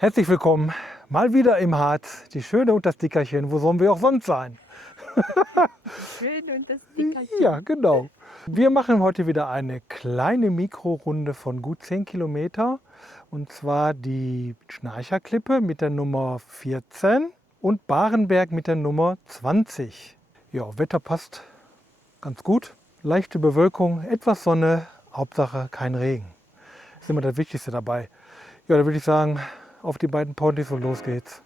Herzlich willkommen, mal wieder im Harz, die Schöne und das Dickerchen. Wo sollen wir auch sonst sein? Schön und das Dickerchen. Ja, genau. Wir machen heute wieder eine kleine Mikrorunde von gut 10 Kilometer. Und zwar die Schnarcherklippe mit der Nummer 14 und Barenberg mit der Nummer 20. Ja, Wetter passt ganz gut. Leichte Bewölkung, etwas Sonne, Hauptsache kein Regen. Ist immer das Wichtigste dabei. Ja, da würde ich sagen, auf die beiden Ponys und los geht's.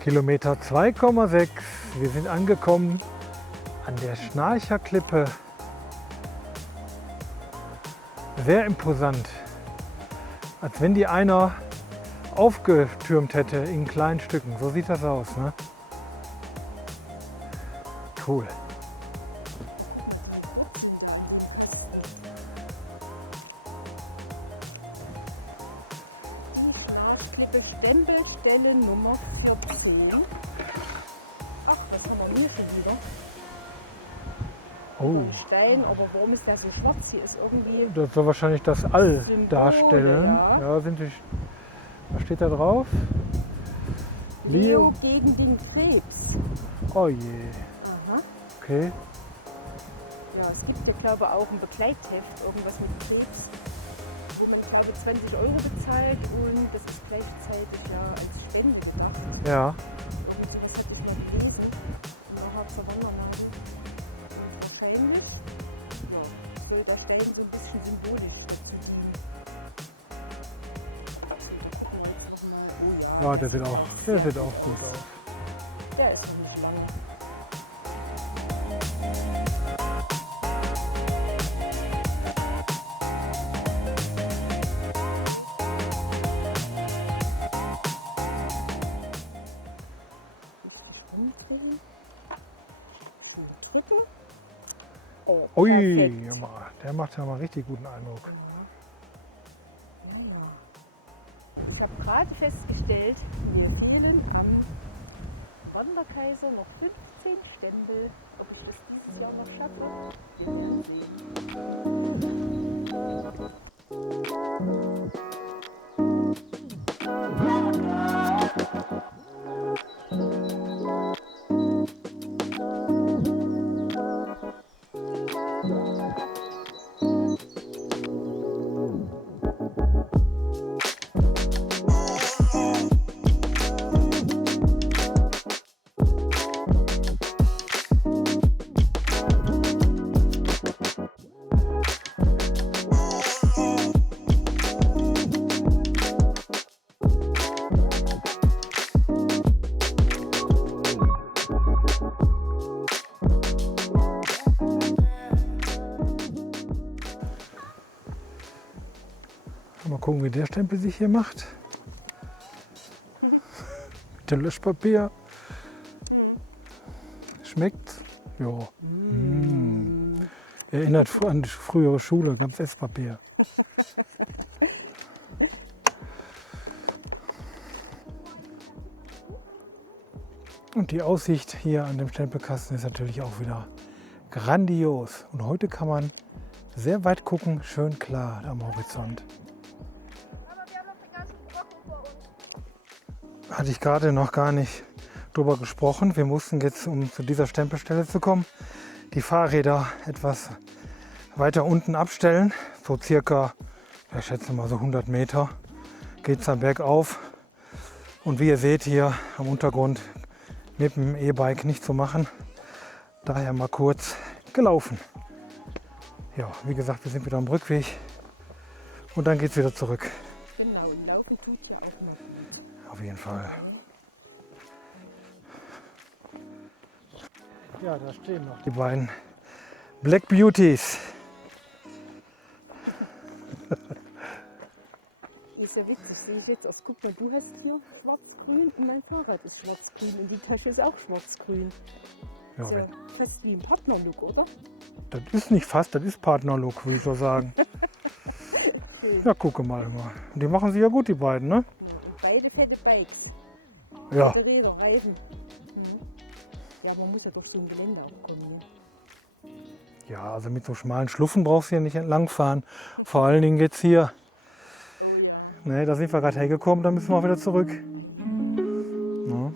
Kilometer 2,6. Wir sind angekommen an der Schnarcherklippe. Sehr imposant. Als wenn die einer aufgetürmt hätte in kleinen Stücken. So sieht das aus, ne? Cool. Schnarchklippe, Stempelstelle Nummer 14. Ach, was haben wir hier schon wieder? Oh, Ein Stein, aber warum ist der so schwarz? Hier ist irgendwie das soll wahrscheinlich das All Symbole, darstellen. ja. Ja, was steht da drauf? Leo gegen den Krebs. Oh je. Aha. Okay. Ja, es gibt ja, glaube ich, auch ein Begleitheft, irgendwas mit Krebs, wo man, glaube ich, 20 € bezahlt und das ist gleichzeitig ja als Spende gemacht. Ja. Und das hatte ich mal gelesen. Und da hat es eine Wandernadel. Und wahrscheinlich soll der Stein so ein bisschen symbolisch dazu dienen. Gucken wir jetzt noch mal. Oh ja. Ja, der sieht auch gut aus. Der ist noch nicht lange. Drücken. Oh, Ui, perfekt. der macht ja mal richtig guten Eindruck. Naja. Ich habe gerade festgestellt, mir fehlen am Wanderkaiser noch 15 Stempel. Ob ich das dieses Jahr noch schaffe? Wir werden sehen. Mal gucken, wie der Stempel sich hier macht. Mit dem Löschpapier. Schmeckt's? Ja. Erinnert an die frühere Schule, ganz Esspapier. Und die Aussicht hier an dem Stempelkasten ist natürlich auch wieder grandios. Und heute kann man sehr weit gucken, schön klar am Horizont. Hatte ich gerade noch gar nicht drüber gesprochen. Wir mussten jetzt, um zu dieser Stempelstelle zu kommen, die Fahrräder etwas weiter unten abstellen. So circa, ich schätze mal so 100 Meter geht es dann bergauf. Und wie ihr seht hier am Untergrund mit dem E-Bike nicht zu machen. Daher mal kurz gelaufen. Ja, wie gesagt, wir sind wieder am Rückweg und dann geht es wieder zurück. Genau, und laufen tut ja auch noch. Auf jeden Fall. Ja, da stehen noch die beiden Black Beauties. Ist ja witzig, sehe ich jetzt aus. Guck mal, du hast hier schwarz-grün und mein Fahrrad ist schwarz-grün und die Tasche ist auch schwarz-grün. Ja, Ist ja fast wie ein Partnerlook, oder? das ist nicht fast, das ist Partnerlook, würde ich so sagen. Ja, gucke mal. Und die machen sie ja gut, die beiden, ne? Ja, und beide fette Bikes. Ja. Fette Räder, Reifen. Mhm. Ja, man muss ja durch so ein Gelände auch kommen. Ne? Ja, also mit so schmalen Schluffen brauchst du ja nicht entlang fahren. Vor allen Dingen jetzt hier. Oh ja. Ne, da sind wir gerade hergekommen, da müssen wir auch wieder zurück. Ja.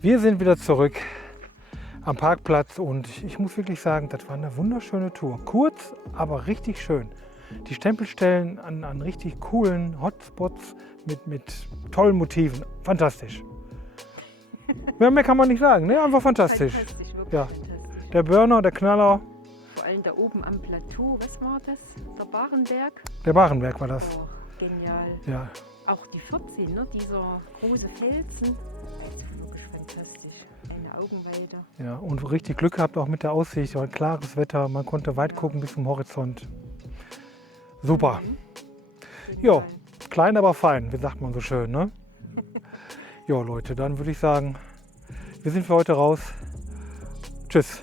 Wir sind wieder zurück am Parkplatz und ich muss wirklich sagen, das war eine wunderschöne Tour. Kurz, aber richtig schön. Die Stempelstellen an richtig coolen Hotspots mit tollen Motiven. Fantastisch. Mehr kann man nicht sagen, ne? Einfach fantastisch. Fantastisch, wirklich Ja. fantastisch. Der Burner, der Knaller, Vor allem da oben am Plateau, was war das? Der Barenberg? der Barenberg war das. Oh, genial. Ja, Auch die 14, ne? Dieser große Felsen. Also wirklich fantastisch. Eine Augenweide. ja, und richtig Glück gehabt auch mit der Aussicht. War klares Wetter, man konnte weit gucken bis zum Horizont. Super. Jo, klein, aber fein, wie sagt man so schön, ne? Jo, Leute, dann würde ich sagen, wir sind für heute raus. Tschüss.